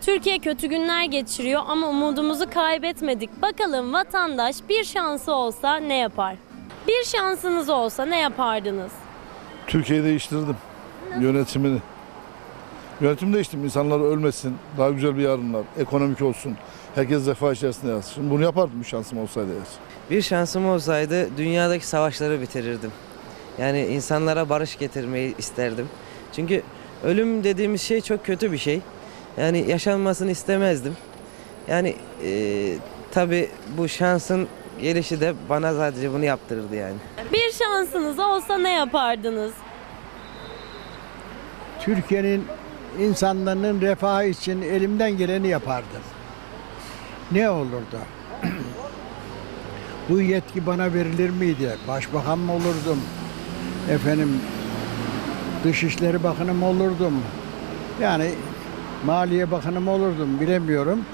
Türkiye kötü günler geçiriyor ama umudumuzu kaybetmedik. Bakalım vatandaş bir şansı olsa ne yapar? Bir şansınız olsa ne yapardınız? Türkiye'yi değiştirdim. Yönetimini. Yönetim değiştim. İnsanlar ölmesin. Daha güzel bir yarınlar. Ekonomik olsun. Herkes refah içerisinde yazsın. Bunu yapardım bir şansım olsaydı. Bir şansım olsaydı dünyadaki savaşları bitirirdim. Yani insanlara barış getirmeyi isterdim. Çünkü ölüm dediğimiz şey çok kötü bir şey. Yani yaşanmasını istemezdim. Yani eee tabi bu şansın gelişi de bana sadece bunu yaptırırdı yani. Bir şansınız olsa ne yapardınız? Türkiye'nin insanların refahı için elimden geleni yapardım. Ne olurdu? Bu yetki bana verilir miydi? Başbakan mı olurdum? Efendim Dışişleri Bakanı mı olurdum? Yani Maliye Bakanı mı olurdum bilemiyorum.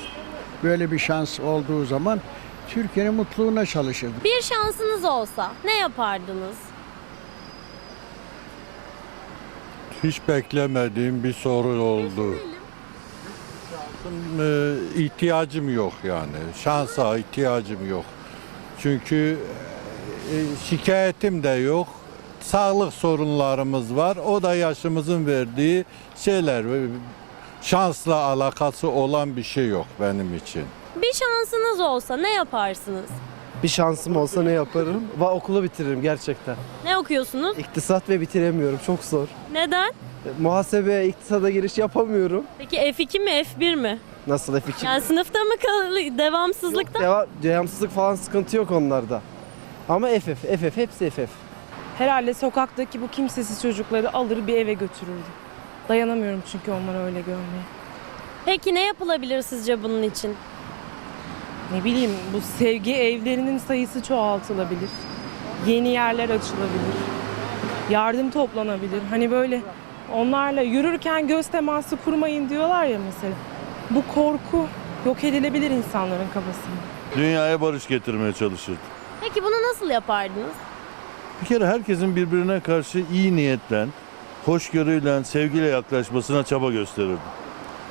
Böyle bir şans olduğu zaman Türkiye'nin mutluluğuna çalışırdım. Bir şansınız olsa ne yapardınız? Hiç beklemediğim bir soru oldu. Ee, ihtiyacım yok yani. Şansa ihtiyacım yok. Çünkü e, şikayetim de yok. Sağlık sorunlarımız var. O da yaşımızın verdiği şeyler. Şansla alakası olan bir şey yok benim için. Bir şansınız olsa ne yaparsınız? Bir şansım olsa ne yaparım? Va okulu bitiririm gerçekten. Ne okuyorsunuz? İktisat ve bitiremiyorum. Çok zor. Neden? E, Muhasebe, iktisada giriş yapamıyorum. Peki F2 mi F1 mi? Nasıl F2? Yani sınıfta mı kal devamsızlıkta? Deva- devamsızlık falan sıkıntı yok onlarda. Ama FF, FF, hepsi FF. Herhalde sokaktaki bu kimsesiz çocukları alır bir eve götürürdü. Dayanamıyorum çünkü onları öyle görmeye. Peki ne yapılabilir sizce bunun için? Ne bileyim bu sevgi evlerinin sayısı çoğaltılabilir. Yeni yerler açılabilir. Yardım toplanabilir. Hani böyle onlarla yürürken göz teması kurmayın diyorlar ya mesela. Bu korku yok edilebilir insanların kafasında. Dünyaya barış getirmeye çalışırdı. Peki bunu nasıl yapardınız? Bir kere herkesin birbirine karşı iyi niyetten, hoşgörüyle, sevgiyle yaklaşmasına çaba gösterirdi.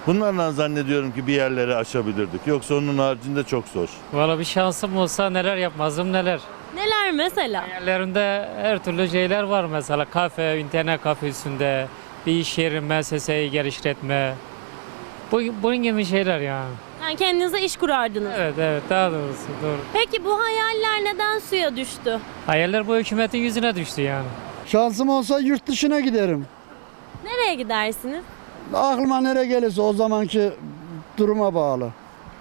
Bunlarla zannediyorum ki bir yerlere aşabilirdik. Yoksa onun haricinde çok zor. Valla bir şansım olsa neler yapmazdım neler. Neler mesela? Yerlerinde her türlü şeyler var mesela kafe, internet kafesinde, bir iş yeri, müesseseyi geliştirme. Bu, bunun gibi şeyler yani. Yani kendinize iş kurardınız. Evet evet daha doğrusu doğru. Peki bu hayaller neden suya düştü? Hayaller bu hükümetin yüzüne düştü yani. Şansım olsa yurt dışına giderim. Nereye gidersiniz? Aklıma nereye gelirse o zamanki duruma bağlı.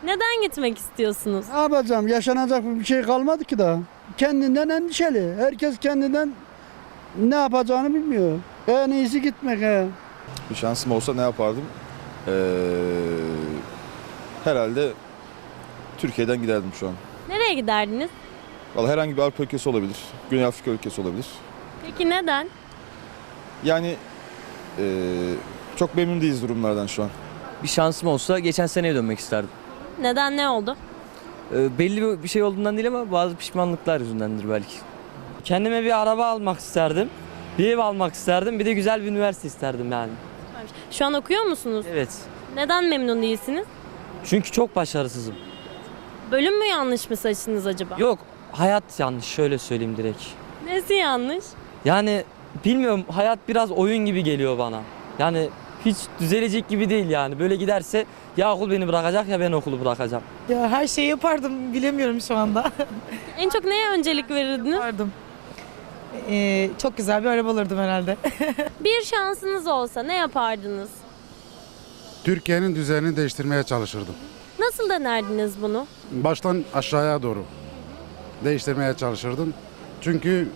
Neden gitmek istiyorsunuz? Ne yapacağım? Yaşanacak bir şey kalmadı ki daha. Kendinden endişeli. Herkes kendinden ne yapacağını bilmiyor. En iyisi gitmek he. Bir şansım olsa ne yapardım? Ee, herhalde Türkiye'den giderdim şu an. Nereye giderdiniz? Vallahi herhangi bir Avrupa ülkesi olabilir. Güney Afrika ülkesi olabilir. Peki neden? Yani ee, çok memnun değiliz durumlardan şu an. Bir şansım olsa geçen seneye dönmek isterdim. Neden ne oldu? Ee, belli bir şey olduğundan değil ama bazı pişmanlıklar yüzündendir belki. Kendime bir araba almak isterdim. Bir ev almak isterdim. Bir de güzel bir üniversite isterdim yani. Şu an okuyor musunuz? Evet. Neden memnun değilsiniz? Çünkü çok başarısızım. Bölüm mü yanlış mı seçtiniz acaba? Yok hayat yanlış şöyle söyleyeyim direkt. Nesi yanlış? Yani bilmiyorum hayat biraz oyun gibi geliyor bana. Yani hiç düzelecek gibi değil yani. Böyle giderse ya okul beni bırakacak ya ben okulu bırakacağım. Ya her şeyi yapardım bilemiyorum şu anda. En çok neye öncelik verirdiniz? Yapardım. Ee, çok güzel bir araba alırdım herhalde. Bir şansınız olsa ne yapardınız? Türkiye'nin düzenini değiştirmeye çalışırdım. Nasıl denerdiniz bunu? Baştan aşağıya doğru değiştirmeye çalışırdım. Çünkü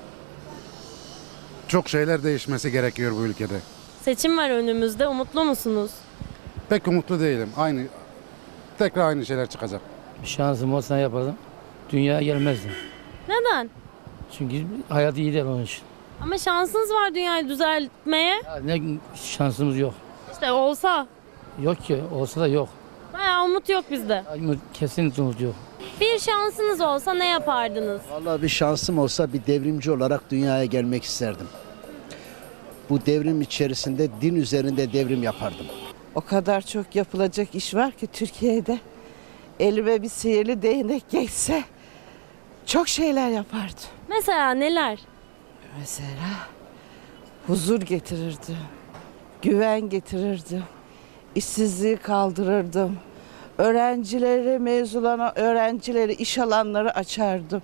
çok şeyler değişmesi gerekiyor bu ülkede. Seçim var önümüzde. Umutlu musunuz? Pek umutlu değilim. Aynı tekrar aynı şeyler çıkacak. Bir şansım olsa yapardım? Dünyaya gelmezdim. Neden? Çünkü hayat iyi değil onun için. Ama şansınız var dünyayı düzeltmeye. Ne şansımız yok. İşte olsa. Yok ki olsa da yok. Bayağı umut yok bizde. Kesinlikle umut yok. Bir şansınız olsa ne yapardınız? Vallahi bir şansım olsa bir devrimci olarak dünyaya gelmek isterdim. Bu devrim içerisinde din üzerinde devrim yapardım. O kadar çok yapılacak iş var ki Türkiye'de. Elime bir sihirli değnek geçse çok şeyler yapardım. Mesela neler? Mesela huzur getirirdi, güven getirirdi, işsizliği kaldırırdım. Öğrencileri, mezun olan öğrencileri, iş alanları açardım.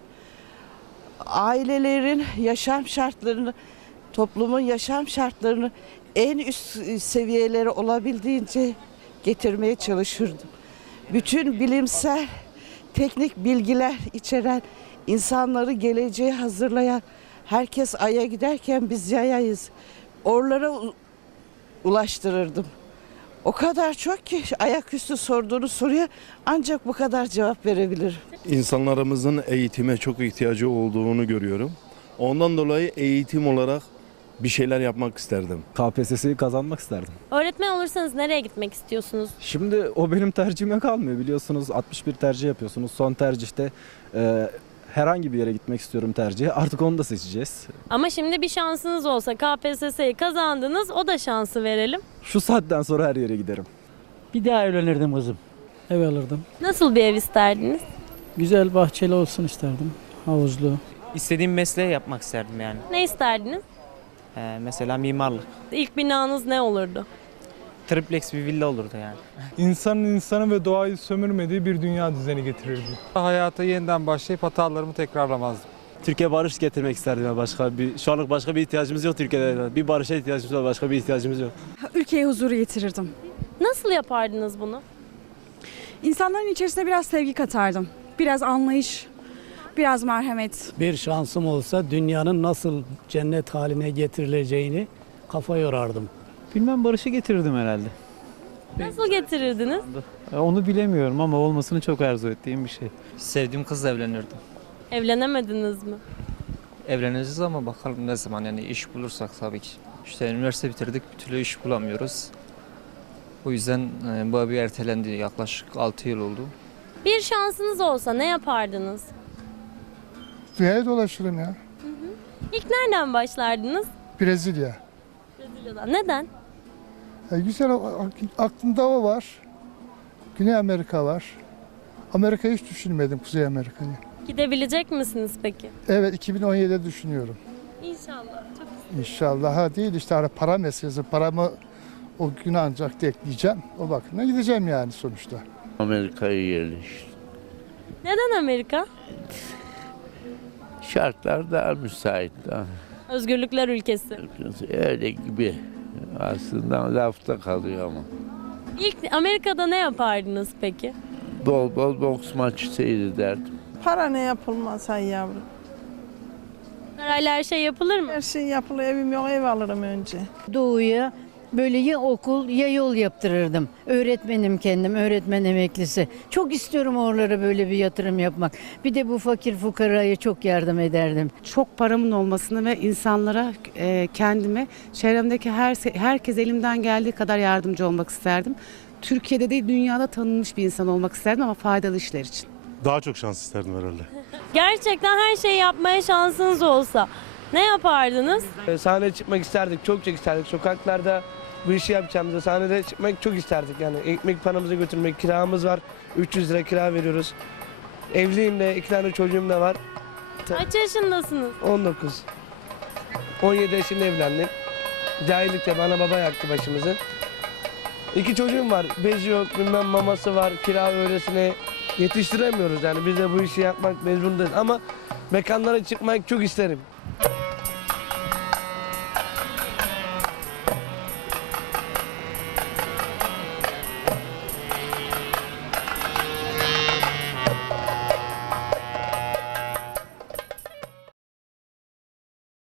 Ailelerin yaşam şartlarını, toplumun yaşam şartlarını en üst seviyelere olabildiğince getirmeye çalışırdım. Bütün bilimsel, teknik bilgiler içeren, insanları geleceğe hazırlayan, herkes Ay'a giderken biz yayayız. Oralara ulaştırırdım. O kadar çok ki ayaküstü sorduğunuz soruya ancak bu kadar cevap verebilirim. İnsanlarımızın eğitime çok ihtiyacı olduğunu görüyorum. Ondan dolayı eğitim olarak bir şeyler yapmak isterdim. KPSS'yi kazanmak isterdim. Öğretmen olursanız nereye gitmek istiyorsunuz? Şimdi o benim tercihime kalmıyor biliyorsunuz 61 tercih yapıyorsunuz. Son tercihte e, herhangi bir yere gitmek istiyorum tercihi. Artık onu da seçeceğiz. Ama şimdi bir şansınız olsa KPSS'yi kazandınız o da şansı verelim. Şu saatten sonra her yere giderim. Bir daha evlenirdim kızım. Ev alırdım. Nasıl bir ev isterdiniz? Güzel bahçeli olsun isterdim. Havuzlu. İstediğim mesleği yapmak isterdim yani. Ne isterdiniz? Ee, mesela mimarlık. İlk binanız ne olurdu? Triplex bir villa olurdu yani. İnsanın insanı ve doğayı sömürmediği bir dünya düzeni getirirdim. Hayata yeniden başlayıp hatalarımı tekrarlamazdım. Türkiye barış getirmek isterdim ya başka bir şu anlık başka bir ihtiyacımız yok Türkiye'de. Bir barışa ihtiyacımız var başka bir ihtiyacımız yok. Ülkeye huzuru getirirdim. Nasıl yapardınız bunu? İnsanların içerisine biraz sevgi katardım. Biraz anlayış, biraz merhamet. Bir şansım olsa dünyanın nasıl cennet haline getirileceğini kafa yorardım. Bilmem barışı getirirdim herhalde. Nasıl getirirdiniz? Onu bilemiyorum ama olmasını çok arzu ettiğim bir şey. Sevdiğim kızla evlenirdim. Evlenemediniz mi? Evleneceğiz ama bakalım ne zaman yani iş bulursak tabii ki. İşte üniversite bitirdik bir türlü iş bulamıyoruz. O yüzden e, bu bir ertelendi yaklaşık 6 yıl oldu. Bir şansınız olsa ne yapardınız? Dünyaya dolaşırım ya. İlk nereden başlardınız? Brezilya. Brezilya'dan. Neden? Güzel aklımda o var. Güney Amerika var. Amerika'yı hiç düşünmedim Kuzey Amerika'yı. Gidebilecek misiniz peki? Evet 2017'de düşünüyorum. İnşallah. Çok İnşallah ha değil işte hani para meselesi. Paramı o güne ancak da ekleyeceğim. O bakımdan gideceğim yani sonuçta. Amerika'ya yerleştim. Neden Amerika? Şartlar daha müsait. Daha. Özgürlükler ülkesi. Öyle gibi. Aslında lafta kalıyor ama. İlk Amerika'da ne yapardınız peki? Bol bol boks maçı seyrederdim. Para ne yapılmaz hay yavrum. Parayla her şey yapılır mı? Her şey yapılır. Evim yok ev alırım önce. Doğuya böyle ya okul ya yol yaptırırdım. Öğretmenim kendim, öğretmen emeklisi. Çok istiyorum oralara böyle bir yatırım yapmak. Bir de bu fakir fukaraya çok yardım ederdim. Çok paramın olmasını ve insanlara, e, kendime, çevremdeki her herkes elimden geldiği kadar yardımcı olmak isterdim. Türkiye'de değil dünyada tanınmış bir insan olmak isterdim ama faydalı işler için. Daha çok şans isterdim herhalde. Gerçekten her şeyi yapmaya şansınız olsa ne yapardınız? Sahneye çıkmak isterdik, çok çok isterdik. Sokaklarda bu işi yapacağımızda sahnede çıkmak çok isterdik. Yani ekmek paramızı götürmek, kiramız var. 300 lira kira veriyoruz. Evliyim de, iki tane çocuğum da var. Kaç yaşındasınız? 19. 17 yaşında evlendim. Cahillikte bana baba yaktı başımızı. İki çocuğum var. Bezi yok, bilmem maması var, kira öylesine yetiştiremiyoruz. Yani biz de bu işi yapmak mecburundayız. Ama mekanlara çıkmak çok isterim.